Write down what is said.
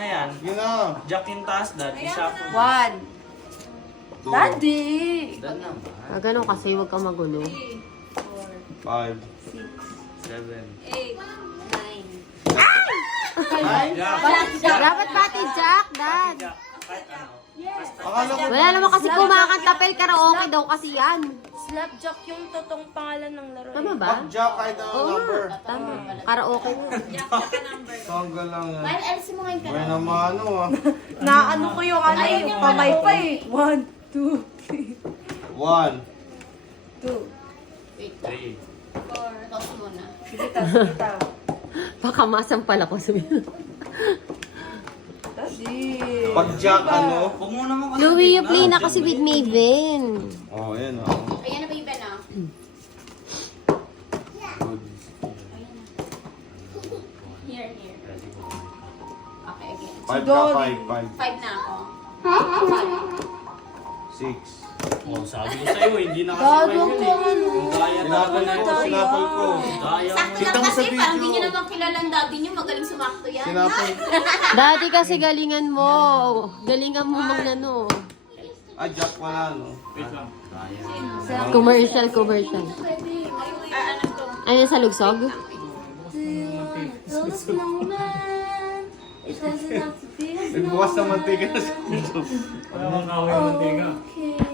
na yan. Yun na. Jack yung taas, dad. I-shuffle. 1. Daddy! Dad naman. Ganun kasi, huwag kang magulo. 5. 7. 8, 9. Ay! Dapat pati Jack, Dad. Jack, kahit ano. Akala ko. Wala naman kasi kumakanta pel karaoke daw kasi yan. Slapjack yung totoong pangalan ng laro. Tama ba? Jack kahit ang Oo number. nga, tama. Karaoke nga. Tanggal lang yan. Mahal, alisin mo ngayon ka May na. naman ano ah. Naano ko yung ano yung kamay pa eh. 1, 2, 1. 2. Wait, 3. 4. Toss muna. Sige ta, sige ta. Baka masampal ako sabihin. Daddy. Pag Jack ano? Huwag mo naman kasi. Louie, you play na kasi with Maven. Oh, ayan oh. Ayan na ba yung Ben, ah? Good. Here, here. Okay, again. 5 ka, 5. 5 na ako. 6. Oh, sabi ko sa'yo, hindi na kasi Gago pwede. ko ano. Gaya Sinapal ko, sinapal ko. Gaya Sakto Kita lang mo sa kasi, parang video. hindi nyo naman kilala ang daddy nyo. Magaling sumakto yan. Sinapal. Daddy kasi galingan mo. Galingan mo magnano. Ah, Jack wala no. Wait lang. Gaya. Commercial. Ano yung sa lugsog? Nagbukas ng mantika sa Wala kang kahoy ng mantika. Okay.